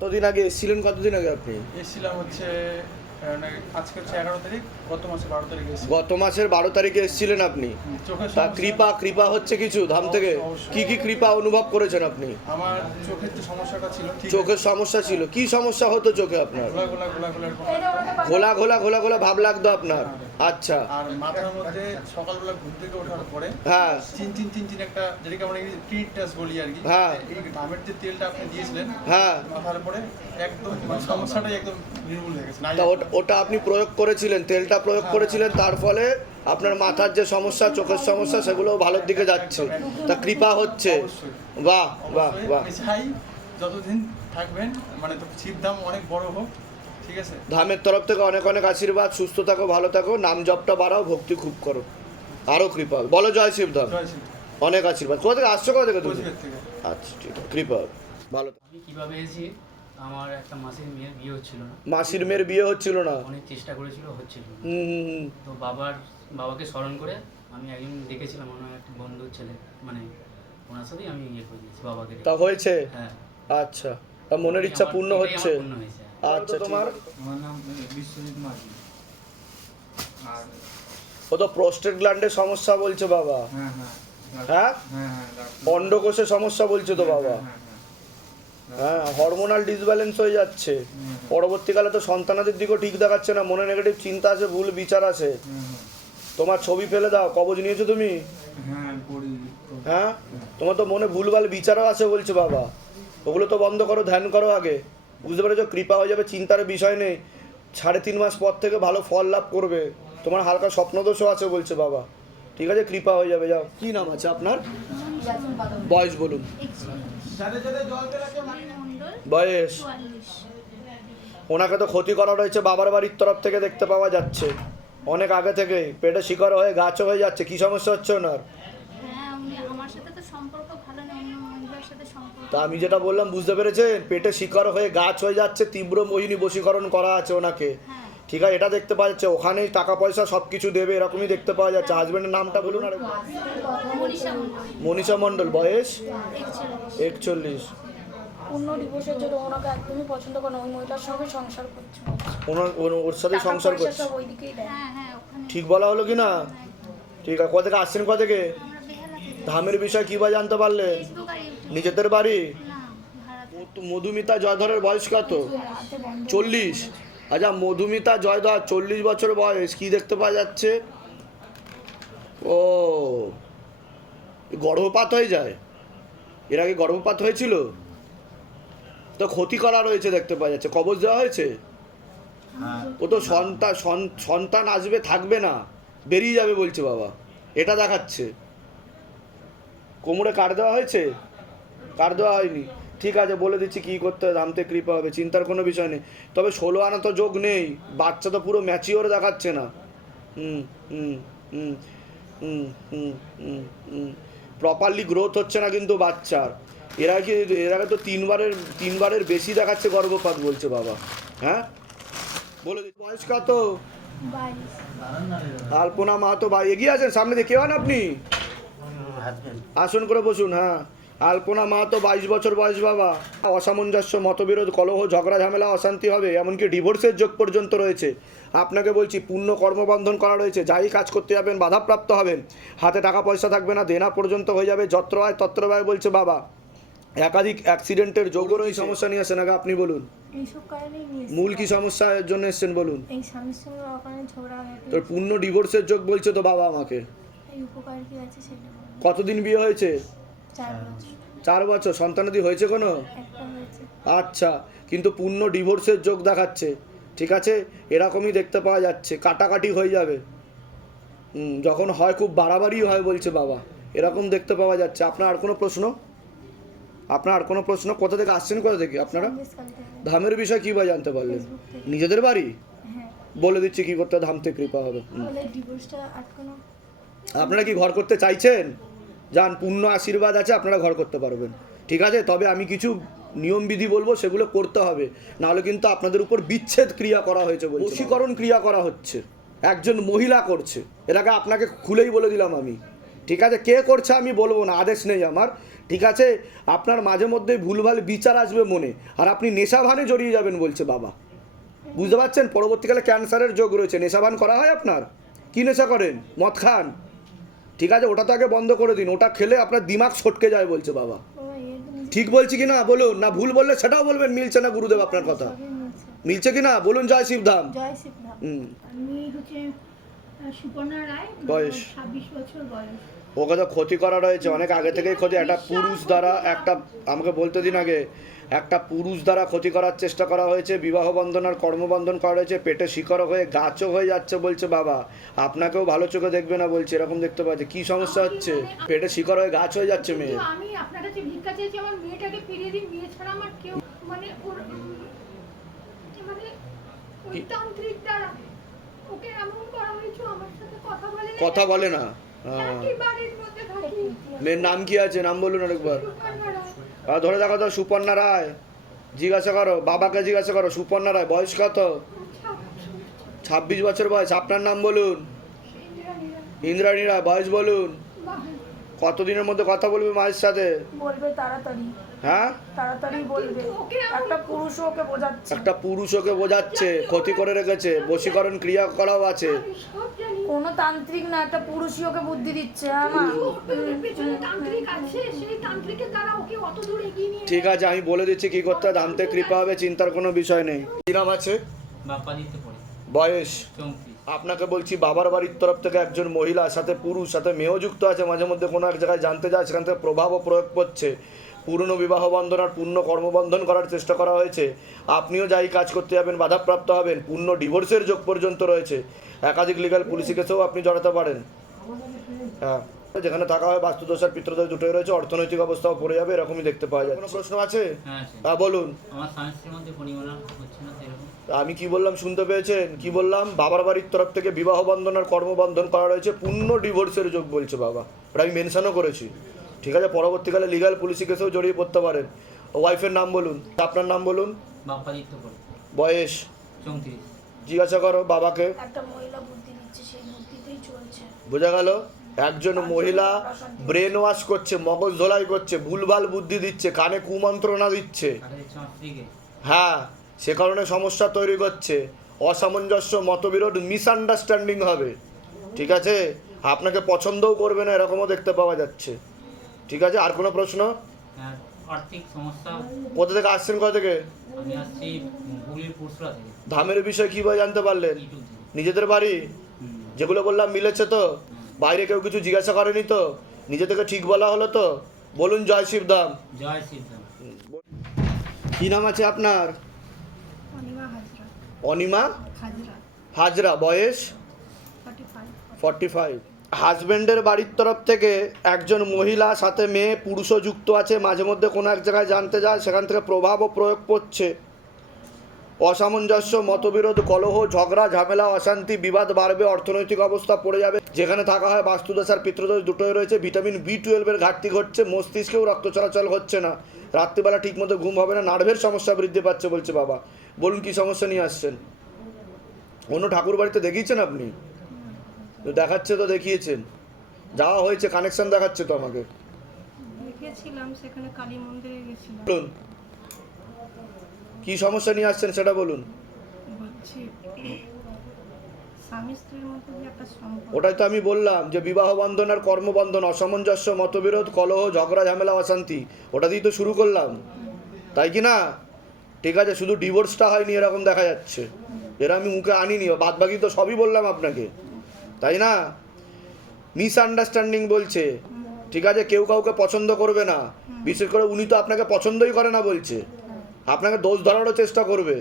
কতদিন আগে এসেছিলেন? কতদিন আগে আপনি? এসেছিলাম হচ্ছে মানে আজকে হচ্ছে এগারো তারিখ গত মাসে বারো তারিখ গত মাসের বারো তারিখে এসেছিলেন আপনি? তা কৃপা কৃপা হচ্ছে কিছু ধাম থেকে। কি কি কৃপা অনুভব করেছেন আপনি? আমার চোখের যে সমস্যাটা ছিল চোখের সমস্যা ছিল। কি সমস্যা হতো চোখে আপনার। ঘোলা ঘোলা ঘোলা ঘোলা ভাব লাগতো আপনার। আচ্ছা। আর মাথার মধ্যে সকালবেলা ঘুম থেকে ওঠার পরে হ্যাঁ। চিন চিন চিন চিন একটা যেটাকে আমরা ট্রিটাস বলি আর কি। হ্যাঁ। এই ধামের যে তেলটা আপনি দিয়েছিলেন হ্যাঁ। মাথার পরে একদম মানে সমস্যাটাই একদম নির্মূল হয়ে গেছে। তা ওটা- ওটা আপনি প্রয়োগ করেছিলেন তেলটা প্রয়োগ করেছিলেন তার ফলে আপনার মাথার যে সমস্যা চোখের সমস্যা সেগুলো ভালোর দিকে যাচ্ছে। তা কৃপা হচ্ছে। বাহ বাহ বাহ। যতদিন থাকবেন মানে তো শিবধাম অনেক বড় হোক ধামের তরফ থেকে অনেক অনেক আশীর্বাদ সুস্থ থাকো ভালো থাকো নাম জপটা বাড়াও ভক্তি খুব করো। আরও কৃপা। বলো জয় শিবধাম জয় শিব অনেক আশীর্বাদ। কোথা থেকে আসছো কোথা থেকে তুমি? আচ্ছা ঠিক আছে। কৃপা। ভালো আমি কীভাবে এসেছি আমার একটা মাসির মেয়ের বিয়ে হচ্ছিল না। মাসির মেয়ের বিয়ে হচ্ছিল না? অনেক চেষ্টা করেছিল হচ্ছিল। তো বাবার বাবাকে স্মরণ করে আমি একজন দেখেছিলাম আমার একটা বন্ধুর ছেলে মানে ওনার সাথেই আমি ইয়ে করে দিয়েছি বাবাকে তা হয়েছে? হ্যাঁ। আচ্ছা। তা মনের ইচ্ছা পূর্ণ হচ্ছে? পূর্ণ হয়েছে। আচ্ছা তোমার? আমার নাম বিশ্বজিৎ মাঝি। আর ও তো প্রোস্টেট গ্ল্যান্ডের সমস্যা বলছে বাবা। হ্যাঁ হ্যাঁ হ্যাঁ? হ্যাঁ হ্যাঁ ডাক্তার। অন্ডকোষের সমস্যা বলছে তো বাবা। হ্যাঁ, হ্যাঁ, হ্যাঁ। হরমোনাল ডিসব্যালেন্স হয়ে যাচ্ছে। পরবর্তীকালে তো সন্তানাদের দিকেও ঠিক দেখাচ্ছে না মনে নেগেটিভ চিন্তা আছে ভুল বিচার আছে। হ্যাঁ, হ্যাঁ। তোমার ছবি ফেলে দাও কবজ নিয়েছো তুমি? হ্যাঁ হ্যাঁ? তোমার তো মনে ভুলভাল বিচারও আছে বলছে বাবা। ওগুলো তো বন্ধ করো ধ্যান করো আগে। বুঝতে পেরেছ? কৃপা হয়ে যাবে চিন্তার বিষয় নেই। সাড়ে তিন মাস পর থেকে ভালো ফল লাভ করবে। তোমার হালকা স্বপ্নদোষও আছে বলছে বাবা। ঠিক আছে? কৃপা হয়ে যাবে, যাও। কি নাম আছে আপনার? বয়স বলুন। বয়স? ওনাকে তো ক্ষতি করা রয়েছে, বাবার বাড়ির তরফ থেকে দেখতে পাওয়া যাচ্ছে। অনেক আগে থেকে পেটে শিকার হয়ে গাছও হয়ে যাচ্ছে। কি সমস্যা হচ্ছে ওনার হ্যাঁ উনি আমার সাথে তো সম্পর্ক ভালো নেই অন্য মহিলার সাথে সম্পর্ক তা আমি যেটা বললাম বুঝতে পেরেছেন? পেটে শিকার হয়ে গাছ হয়ে যাচ্ছে তীব্র মোহিনী বশীকরণ করা আছে ওনাকে। হ্যাঁ। ঠিক আছে এটা দেখতে পাওয়া যাচ্ছে। ওখানেই টাকা পয়সা সব কিছু দেবে এরকমই দেখতে পাওয়া যাচ্ছে। হাজবেন্ডের নামটা বলুন আর মনীষা মণ্ডল। বয়স? একচল্লিশ। একচল্লিশ। পূর্ণ ডিভোর্সের জন্য ওনাকে একদমই পছন্দ করে না ওই মহিলার সঙ্গে সংসার করছে। ওনার ওর- সাথে সংসার করছে। সব ওইদিকেই দেয়। হ্যাঁ হ্যাঁ ওখানে। ঠিক বলা হলো কি না? ঠিক আছে কোথা থেকে আসছেন কোথা থেকে? ধামের বিষয় কি বা জানতে পারলে? ফেসবুক আর ইউটিউব নিজেদের বাড়ি? মধুমিতা জয়ধরের বয়স কত? চল্লিশ। আচ্ছা মধুমিতা জয়ধর চল্লিশ বছর বয়স কি দেখতে পাওয়া যাচ্ছে? ও গর্ভপাত হয়ে যায়। এর আগে গর্ভপাত হয়েছিল? তো ক্ষতি করা রয়েছে দেখতে পাওয়া যাচ্ছে। কবজ দেওয়া হয়েছে? ও তো সন্তান সন- সন্তান আসবে থাকবে না। বেরিয়ে যাবে বলছে বাবা। এটা দেখাচ্ছে। কোমরে কাট দেওয়া হয়েছে? কাট দেওয়া হয়নি? ঠিক আছে বলে দিচ্ছি কী করতে হবে দামতে কৃপা হবে চিন্তার কোনো বিষয় নেই। তবে ষোলো আনা তো যোগ নেই বাচ্চা তো পুরো ম্যাচিওর দেখাচ্ছে না। হুম হুম হুম হুম হুম হুম হুম। প্রপারলি গ্রোথ হচ্ছে না কিন্তু বাচ্চার। এরা কি এর আগে তো তিনবারের তিনবারের বেশি দেখাচ্ছে গর্ভপাত বলছে বাবা। হ্যাঁ? বলে দিচ্ছি বয়স কত? আলপনা মাহাতো ভাই এগিয়ে আছেন সামনে দিয়ে কেউ হন আপনি? আসুন করে বসুন হ্যাঁ। আলপনা মা তো বাইশ বছর বয়স বাবা। অসামঞ্জস্য মতবিরোধ কলহ ঝগড়া ঝামেলা অশান্তি হবে এমনকি ডিভোর্সের যোগ পর্যন্ত রয়েছে। আপনাকে বলছি পূর্ণ কর্মবন্ধন করা রয়েছে। যাই কাজ করতে যাবেন বাধাপ্রাপ্ত হবেন। হাতে টাকা পয়সা থাকবে না দেনা পর্যন্ত হয়ে যাবে যত্র হয় তত্র ব্যয় বলছে বাবা। একাধিক অ্যাক্সিডেন্টের যোগও এই সমস্যা নিয়ে আসেন আগে আপনি বলুন। মূল কি সমস্যার জন্য এসছেন বলুন। তোর পূর্ণ ডিভোর্সের যোগ বলছে তো বাবা আমাকে। কতদিন বিয়ে হয়েছে? চার বছর। চার বছর? সন্তানাদি হয়েছে কোনো? আচ্ছা কিন্তু পূর্ণ ডিভোর্সের যোগ দেখাচ্ছে। ঠিক আছে? এরকমই দেখতে পাওয়া যাচ্ছে। কাটাকাটি হয়ে যাবে। যখন হয় খুব বাড়াবাড়ি হয় বলছে বাবা। এরকম দেখতে পাওয়া যাচ্ছে। আপনার আর কোনো প্রশ্ন? আপনার আর কোনো প্রশ্ন? কোথা থেকে আসছেন? কোথা থেকে? আপনারা? ধামের বিষয় কী বা জানতে পারলেন? নিজেদের বাড়ি? হ্যাঁ। বলে দিচ্ছি কী করতে? ধাম থেকে কৃপা হবে। আপনারা কি ঘর করতে চাইছেন? যান, পূর্ণ আশীর্বাদ আছে, আপনারা ঘর করতে পারবেন। ঠিক আছে? তবে আমি কিছু নিয়মবিধি বলব, সেগুলো করতে হবে। নাহলে কিন্তু আপনাদের উপর বিচ্ছেদ ক্রিয়া করা হয়েছে বশীকরণ ক্রিয়া করা হচ্ছে। একজন মহিলা করছে। এটাকে আপনাকে খুলেই বলে দিলাম আমি। ঠিক আছে? কে করছে আমি বলব না, আদেশ নেই আমার। ঠিক আছে? আপনার মাঝে মধ্যে ভুলভাল বিচার আসবে মনে। আর আপনি নেশাভানে জড়িয়ে যাবেন বলছে বাবা। বুঝতে পারছেন? পরবর্তীকালে ক্যান্সারের যোগ রয়েছে। নেশাভান করা হয় আপনার? কি নেশা করেন? মদ খান? ঠিক আছে ওটা তো আগে বন্ধ করে দিন ওটা খেলে আপনার দিমাগ ছটকে যায় বলছে বাবা। ঠিক বলছি কি না? বলুন না ভুল বললে সেটাও বলবেন মিলছে না গুরুদেব আপনার কথা। মিলছে। কি না? বলুন জয় শিবধাম জয় শিবধাম হুম। বছর বয়স। ওকে তো ক্ষতি করা রয়েছে অনেক আগে থেকেই ক্ষতি। একটা পুরুষ দ্বারা একটা আমাকে বলতে দিন আগে একটা পুরুষ দ্বারা ক্ষতি করার চেষ্টা করা হয়েছে বিবাহ বন্ধন আর কর্মবন্ধন করা হয়েছে পেটে শিকড় হয়ে গাছও হয়ে যাচ্ছে বলছে বাবা। আপনাকেও ভালো চোখে দেখবে না বলছে এরকম দেখতে পাচ্ছে। কি সমস্যা হচ্ছে? পেটে শিকড় হয়ে গাছ হয়ে যাচ্ছে মেয়ে আমি আপনার কাছে ভিক্ষা চেয়েছি আমার মেয়েটাকে ফিরিয়ে দিন বিয়ে ছাড়া আমার কেউ মানে ওর মানে ওই তান্ত্রিক দ্বারা ওকে এমন করা হয়েছে আমার সাথে কথা বলে না। কথা বলে না? হ্যাঁ। মেয়ের নাম কি আছে? নাম বলুন আরেকবার। ধরে দেখো তো সুপর্ণা রায়। জিজ্ঞাসা করো বাবাকে জিজ্ঞাসা করো সুপর্ণা রায় বয়স কত? ছাব্বিশ বছর বয়স আপনার নাম বলুন। ইন্দ্রাণী রায় বয়স বলুন। কতদিনের মধ্যে কথা বলবে মায়ের সাথে? বলবে তাড়াতাড়ি। হ্যাঁ? তাড়াতাড়ি বলবে। একটা পুরুষ ওকে বোঝাচ্ছে। একটা পুরুষ ওকে বোঝাচ্ছে ক্ষতি করে রেখেছে বশীকরণ ক্রিয়া করাও আছে। কোনো তান্ত্রিক না একটা পুরুষই ওকে বুদ্ধি দিচ্ছে হ্যাঁ মা? ওর তান্ত্রিক আছে সেই তান্ত্রিকের দ্বারা ওকে অত দূর এগিয়ে নিয়ে ঠিক আছে আমি বলে দিচ্ছি কি করতে হবে দামতে কৃপা হবে চিন্তার কোনো বিষয় নেই। কি নাম আছে? বয়স? আপনাকে বলছি, বাবার বাড়ির তরফ থেকে একজন মহিলা, সাথে পুরুষ, সাথে মেয়েও যুক্ত আছে, মাঝে মধ্যে কোনো এক জায়গায় জানতে যায়, সেখান থেকে প্রভাবও প্রয়োগ করছে। পুরনো বিবাহ বন্ধন আর পূর্ণ কর্মবন্ধন করার চেষ্টা করা হয়েছে। আপনিও যাই কাজ করতে যাবেন, বাধাপ্রাপ্ত হবেন, পূর্ণ ডিভোর্সের যোগ পর্যন্ত রয়েছে। একাধিক লিগাল পুলিশি কেসেও আপনি জড়াতে পারেন। হ্যাঁ। যেখানে থাকা হয় বাস্তুদোষ আর পিত্রদোষ দুটোই রয়েছে অর্থনৈতিক অবস্থাও পড়ে যাবে এরকমই দেখতে পাওয়া যায় কোনো প্রশ্ন আছে? হ্যাঁ হ্যাঁ বলুন। আমি কি বললাম শুনতে পেয়েছেন? কি বললাম? বাবার বাড়ির তরফ থেকে বিবাহ বন্ধন আর কর্মবন্ধন করা রয়েছে পূর্ণ ডিভোর্সের যোগ বলছে বাবা। ওটা আমি মেনশনও করেছি। ঠিক আছে পরবর্তীকালে লিগাল পুলিশি কেসেও জড়িয়ে পড়তে পারেন। ওয়াইফের নাম বলুন। আপনার নাম বলুন? বয়স? জিজ্ঞাসা করো বাবাকে। একটা মহিলা বুদ্ধি দিচ্ছে সেই বুদ্ধিতেই চলছে। বোঝা গেল? একজন মহিলা ব্রেন ওয়াশ করছে মগজ ধোলাই করছে ভুলভাল বুদ্ধি দিচ্ছে কানে কুমন্ত্রণা দিচ্ছে। হ্যাঁ সে কারণে সমস্যা তৈরি করছে। অসামঞ্জস্য মতবিরোধ মিসআন্ডারস্ট্যান্ডিং হবে। ঠিক আছে? আপনাকে পছন্দও করবে না এরকমও দেখতে পাওয়া যাচ্ছে। ঠিক আছে? আর কোনো প্রশ্ন? হ্যাঁ আর্থিক সমস্যা। কোথা থেকে আসছেন কোথা থেকে? ধামের বিষয়ে কীভাবে জানতে পারলেন? নিজেদের বাড়ি? যেগুলো বললাম মিলেছে তো? বাইরে কেউ কিছু জিজ্ঞাসা করেনি তো? নিজে থেকে ঠিক বলা হলো তো? বলুন জয় শিবধাম জয় শিবধাম কি নাম আছে আপনার? অনিমা হাজরা। অনিমা? হাজরা। হাজরা বয়স? ফর্টি ফাইভ ফর্টি ফাইভ হাজব্যান্ডের বাড়ির তরফ থেকে একজন মহিলা সাথে মেয়ে পুরুষও যুক্ত আছে। মাঝে মধ্যে কোনো এক জায়গায় জানতে যায় সেখান থেকে প্রভাবও প্রয়োগ করছে। অসামঞ্জস্য মতবিরোধ কলহ ঝগড়া ঝামেলা অশান্তি বিবাদ বাড়বে অর্থনৈতিক অবস্থা পড়ে যাবে। যেখানে থাকা হয় বাস্তুদোষ আর পিত্রদোষ দুটোই রয়েছে। ভিটামিন বি টুয়েলভের ঘাটতি ঘটছে মস্তিষ্কেও রক্ত চলাচল হচ্ছে না। রাত্রিবেলা ঠিকমতো ঘুম হবে না নার্ভের সমস্যা বৃদ্ধি পাচ্ছে বলছে বাবা। বলুন কি সমস্যা নিয়ে আসছেন? অন্য ঠাকুর বাড়িতে দেখিয়েছেন আপনি? দেখাচ্ছে তো দেখিয়েছেন। যাওয়া হয়েছে কানেকশন দেখাচ্ছে তো আমাকে। দেখেছিলাম সেখানে কালী মন্দিরে গেছিলাম। কি সমস্যা নিয়ে আসছেন সেটা বলুন। ওটাই তো আমি বললাম যে বিবাহ বন্ধন আর কর্মবন্ধন অসামঞ্জস্য মতবিরোধ কলহ ঝগড়া ঝামেলা অশান্তি ওটা দিয়েই তো শুরু করলাম। তাই কি না? ঠিক আছে শুধু ডিভোর্সটা হয়নি এরকম দেখা যাচ্ছে। এরা আমি মুখে আনিনি বাদ বাকি তো সবই বললাম আপনাকে। তাই না? মিসআন্ডারস্ট্যান্ডিং বলছে। ঠিক আছে কেউ কাউকে পছন্দ করবে না। বিশেষ করে উনি তো আপনাকে পছন্দই করে না বলছে। আপনাকে দোষ ধরারও চেষ্টা করবে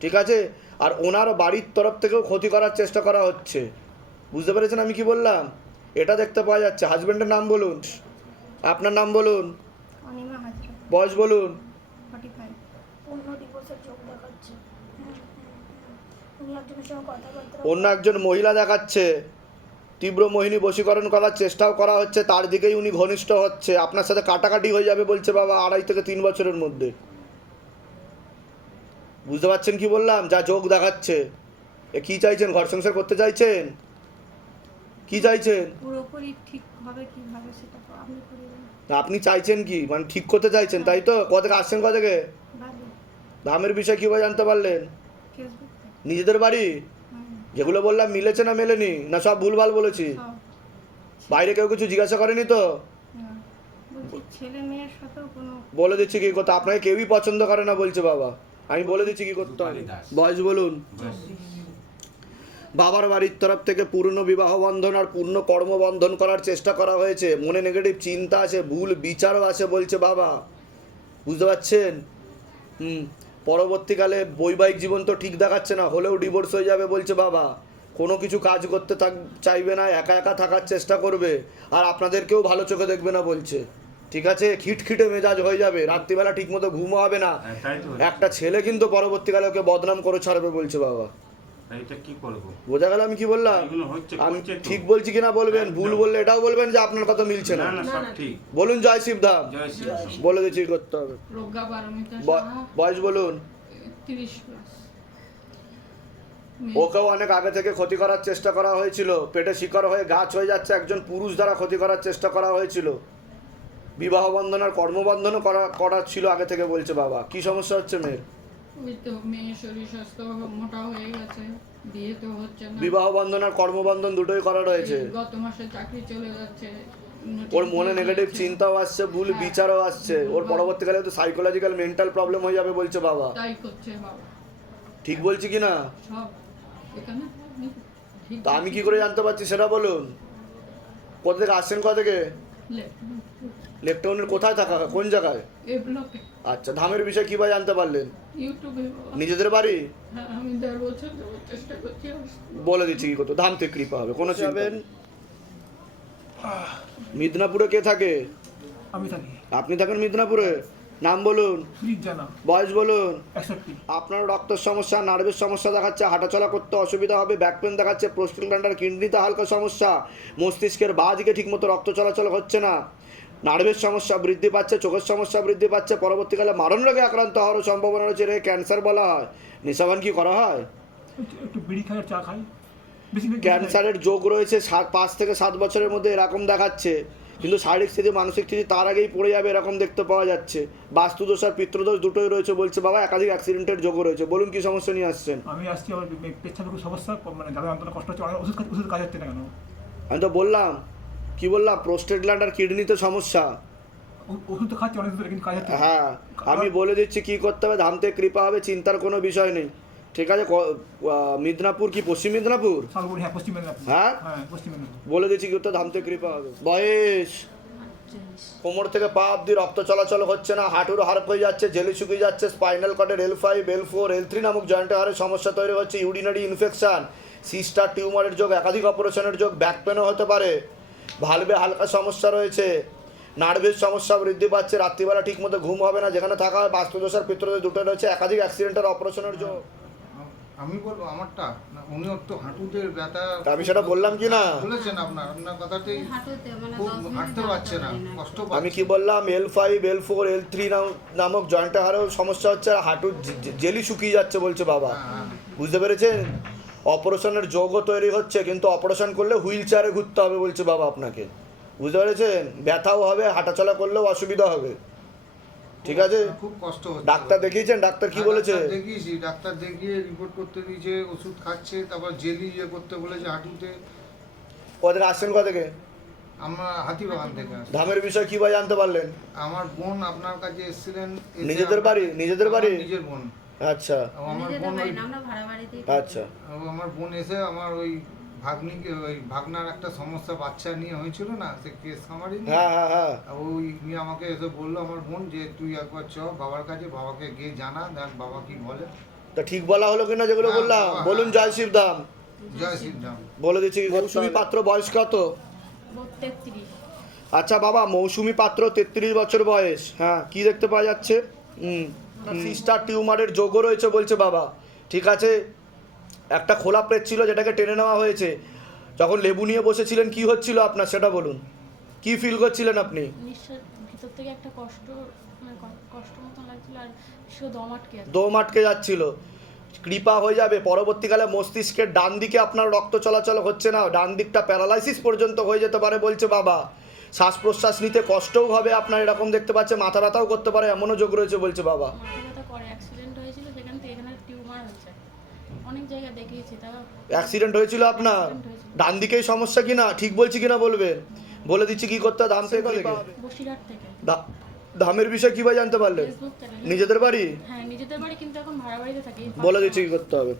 ঠিক আছে? আর ওনার বাড়ির তরফ থেকেও ক্ষতি করার চেষ্টা করা হচ্ছে। বুঝতে পেরেছেন আমি কি বললাম? এটা দেখতে পাওয়া যাচ্ছে। হাজব্যান্ডের নাম বলুন। আপনার নাম বলুন। অনিমা বয়স বলুন। একজনের সঙ্গে কথাবার্তা অন্য একজন মহিলা দেখাচ্ছে। তীব্র মোহিনী বশীকরণ করার চেষ্টাও করা হচ্ছে। তার দিকেই উনি ঘনিষ্ঠ হচ্ছে। আপনার সাথে কাটাকাটি হয়ে যাবে বলছে বাবা আড়াই থেকে তিন বছরের মধ্যে। বুঝতে পারছেন কি বললাম? যা যোগ দেখাচ্ছে। এ কি চাইছেন? ঘর সংসার করতে চাইছেন? কি চাইছেন? আপনি চাইছেন কি? মানে ঠিক করতে চাইছেন তাই তো? কোথা থেকে আসছেন কোথা থেকে? দামের বিষয়ে কীভাবে জানতে পারলেন? নিজেদের বাড়ি? যেগুলো বললাম মিলেছে না মেলেনি? না সব ভুলভাল বলেছি? বাইরে কেউ কিছু জিজ্ঞাসা করেনি তো? বলে দিচ্ছি কি কথা আপনাকে কেউই পছন্দ করে না বলছে বাবা। আমি বলে দিচ্ছি কি করতে হবে। বয়স বলুন। বাবার বাড়ির তরফ থেকে পূর্ণ বিবাহ বন্ধন আর পূর্ণ কর্মবন্ধন করার চেষ্টা করা হয়েছে। মনে নেগেটিভ চিন্তা আছে ভুল বিচারও আছে বলছে বাবা। বুঝতে পারছেন? হুম পরবর্তীকালে বৈবাহিক জীবন তো ঠিক দেখাচ্ছে না হলেও ডিভোর্স হয়ে যাবে বলছে বাবা। কোনো কিছু কাজ করতে থাক চাইবে না একা একা থাকার চেষ্টা করবে। আর আপনাদেরকেও ভালো চোখে দেখবে না বলছে। ঠিক আছে? খিটখিটে মেজাজ হয়ে যাবে। রাত্রিবেলা ঠিকমতো ঘুমও হবে না। একটা ছেলে কিন্তু পরবর্তীকালে ওকে বদনাম করে ছাড়বে বলছে বাবা। এটা কি করব? বোঝা গেল আমি কি বললাম? আমি ঠিক বলছি কিনা বলবেন? ভুল বললে এটাও বলবেন যে আপনার কথা মিলছে না। না না সব ঠিক। বলুন জয় শ্রী রাম। বলে দিচ্ছি কি করতে হবে। বয়স বলুন। ওকেও অনেক আগে থেকে ক্ষতি করার চেষ্টা করা হয়েছিল। পেটে শিকড় হয়ে গাছ হয়ে যাচ্ছে। একজন পুরুষ দ্বারা ক্ষতি করার চেষ্টা করা হয়েছিল। বিবাহ বন্ধন আর কর্মবন্ধনও করা করা ছিল আগে থেকে বলছে বাবা। কি সমস্যা হচ্ছে মেয়ের? হয়ে বিবাহ বন্ধন আর কর্মবন্ধন দুটোই করা রয়েছে। গত মাসে চাকরি চলে যাচ্ছে ওর মনে নেগেটিভ চিন্তাও আসছে ভুল বিচারও আসছে। ওর পরবর্তীকালে তো সাইকোলজিক্যাল মেন্টাল প্রবলেম হয়ে যাবে বলছে বাবা। ঠিক বলছি কি না? তা আমি কি করে জানতে পারছি সেটা বলুন। কোথা থেকে আসছেন কোথা থেকে? লে- লেকটাউনের কোথায় থাকা? কোন জায়গায়? এই ব্লকে। আচ্ছা ধামের বিষয়ে কীভাবে জানতে পারলেন? ইউটিউবে নিজেদের বাড়ি? হ্যাঁ, আমি দেড় বছর যাবত চেষ্টা করছি বলে দিচ্ছি কি করতো? ধাম থেকে কৃপা হবে কোনো যাবেন। মিদনাপুরে কে থাকে? আমি থাকি। আপনি থাকেন মিদনাপুরে? নাম বলুন। বয়স বলুন। আপনার রক্তের সমস্যা নার্ভের সমস্যা দেখাচ্ছে হাঁটাচলা করতে অসুবিধা হবে ব্যাক পেন দেখাচ্ছে প্রোস্টেট গ্ল্যান্ডার কিডনিতে হালকা সমস্যা মস্তিষ্কের বাঁ দিকে ঠিকমতো রক্ত চলাচল হচ্ছে না। নার্ভের সমস্যা বৃদ্ধি পাচ্ছে চোখের সমস্যা বৃদ্ধি পাচ্ছে পরবর্তীকালে মারণ রোগে আক্রান্ত হওয়ারও সম্ভাবনা রয়েছে রে ক্যান্সার বলা হয়। নিশাবান কি করা হয়? একটু- বিড়ি আর চা খাই। ক্যান্সারের যোগ রয়েছে সাত পাঁচ থেকে সাত বছরের মধ্যে এরকম দেখাচ্ছে। কিন্তু শারীরিক স্থিতি মানসিক স্থিতি তার আগেই পড়ে যাবে এরকম দেখতে পাওয়া যাচ্ছে। বাস্তুদোষ আর পিত্রদোষ দুটোই রয়েছে বলছে বাবা একাধিক অ্যাক্সিডেন্টের যোগও রয়েছে। বলুন কি সমস্যা নিয়ে আসছেন? আমি আসছি আমার সমস্যা মানে কষ্ট হচ্ছে ওষুধ ওষুধ কাজ হচ্ছে না কেন? আমি তো বললাম কি বললাম? প্রোস্টেট গ্ল্যান্ড আর কিডনিতে সমস্যা। ওষুধ তো খাচ্ছি অনেক কিন্তু কাজ হ্যাঁ আমি বলে দিচ্ছি কি করতে হবে ধামতে কৃপা হবে চিন্তার কোনো বিষয় নেই। ঠিক আছে মিদনাপুর কি পশ্চিম মিদনাপুর? হ্যাঁ হ্যাঁ? হ্যাঁ বলে দিচ্ছি কি করতে ধামতে কৃপা হবে। বয়স। কোমর থেকে পা অব্দি রক্ত চলাচল হচ্ছে না হাঁটুর হাড় হয়ে যাচ্ছে জেলি শুকিয়ে যাচ্ছে spinal কর্ডের L five L four L three নামক জয়েন্টে হাড়ের সমস্যা তৈরি হচ্ছে ইউরিনারি ইনফেকশান সিস্টার টিউমারের যোগ একাধিক অপারেশনের যোগ ব্যাক পেনও হতে পারে। ভালবে হালকা সমস্যা রয়েছে। নার্ভের সমস্যা বৃদ্ধি পাচ্ছে রাত্রিবেলা ঠিকমতো ঘুম হবে না। যেখানে থাকা হয় বাস্তুদোষার পিত্রদোষ দুটো রয়েছে। একাধিক অ্যাক্সিডেন্টের অপারেশনের যোগ আমি বলব আমারটা উনি তো হাঁটুতে ব্যথা আমি সেটা বললাম কি না? বলেছেন আপনার আপনার কথাতেই হাঁটুতে মানে হাঁটতে পারছে না কষ্ট আমি কি বললাম L five L four L three নামক জয়েন্টে হারেও সমস্যা হচ্ছে আর হাঁটুর জে- জেলি শুকিয়ে যাচ্ছে বলছে বাবা। হ্যাঁ, হ্যাঁ। বুঝতে পেরেছেন? অপারেশনের যোগও তৈরি হচ্ছে কিন্তু অপারেশন করলে হুইল চেয়ারে ঘুরতে হবে বলছে বাবা আপনাকে। বুঝতে পেরেছেন? ব্যথাও হবে হাঁটাচলা করলেও অসুবিধা হবে। ঠিক আছে? খুব কষ্ট হচ্ছে। ডাক্তার দেখিয়েছেন? ডাক্তার কি বলেছে? দেখিয়েছি। ডাক্তার দেখিয়ে রিপোর্ট করতে দিয়েছে ওষুধ খাচ্ছে তারপর জেলি ইয়ে করতে বলেছে হাঁটুতে। কোথা আসছেন কোথা থেকে? আমরা হাতিবাগান থেকে। ধামের বিষয় কীভাবে জানতে পারলেন? আমার বোন আপনার কাছে এসেছিলেন নিজেদের বাড়ি? নিজেদের বাড়ি? নিজের বোন। আচ্ছা। ও আমার বোন ওই আচ্ছা। ও আমার বোন এসে আমার ওই ভাগ্নিকে ওই ভাগনার একটা সমস্যা বাচ্চা নিয়ে হয়েছিল না সে কেস খামারি হ্যাঁ হ্যাঁ হ্যাঁ। ওই নিয়ে আমাকে এসে বলল আমার বোন যে তুই একবার চ বাবার কাছে বাবাকে গিয়ে জানা দেখ বাবা কি বলে। তা ঠিক বলা হলো কিনা যেগুলো হ্যাঁ, বললাম? বলুন হ্যাঁ। জয় শিবধাম জয় শ্রীরাম বলে দিচ্ছি মৌসুমি পাত্র বয়স কত? তেত্রিশ আচ্ছা বাবা মৌসুমি পাত্র তেত্রিশ বছর বয়স। হ্যাঁ কি দেখতে পাওয়া যাচ্ছে? হুম। সিস্টার টিউমারের যোগও রয়েছে বলছে বাবা। ঠিক আছে? একটা খোলা প্লেট ছিল যেটাকে টেনে নেওয়া হয়েছে। যখন লেবু নিয়ে বসেছিলেন কি হচ্ছিল আপনার সেটা বলুন? কি ফিল করছিলেন আপনি? ভিতর থেকে একটা কষ্ট মানে কষ্ট লাগছিল আর দম আটকে যাচ্ছিল। কৃপা হয়ে যাবে। পরবর্তীকালে মস্তিষ্কের ডান দিকে আপনার রক্ত চলাচল হচ্ছে না। ডান দিকটা প্যারালাইসিস পর্যন্ত হয়ে যেতে পারে বলছে বাবা। শ্বাস প্রশ্বাস নিতে কষ্টও হবে আপনার এরকম দেখতে পাচ্ছে মাথা ব্যথাও করতে পারে এমনও যোগ রয়েছে বলছে বাবা। অ্যাক্সিডেন্ট হয়েছিল সেখান থেকে এখানে টিউমার হয়েছে। অনেক জায়গায় দেখিয়েছি তা অ্যাক্সিডেন্ট হয়েছিল আপনার? ডান দিকেই সমস্যা কিনা ঠিক বলছি কিনা বলবেন? বলে দিচ্ছি কি করতে ধাম থেকে বসিরহাট থেকে। ধা- ধামের বিষয়ে কীভাবে জানতে পারলেন? নিজেদের বাড়ি? হ্যাঁ নিজেদের বাড়ি কিন্তু এখন ভাড়া বাড়িতে থাকি। বলে দিচ্ছি কি করতে হবে।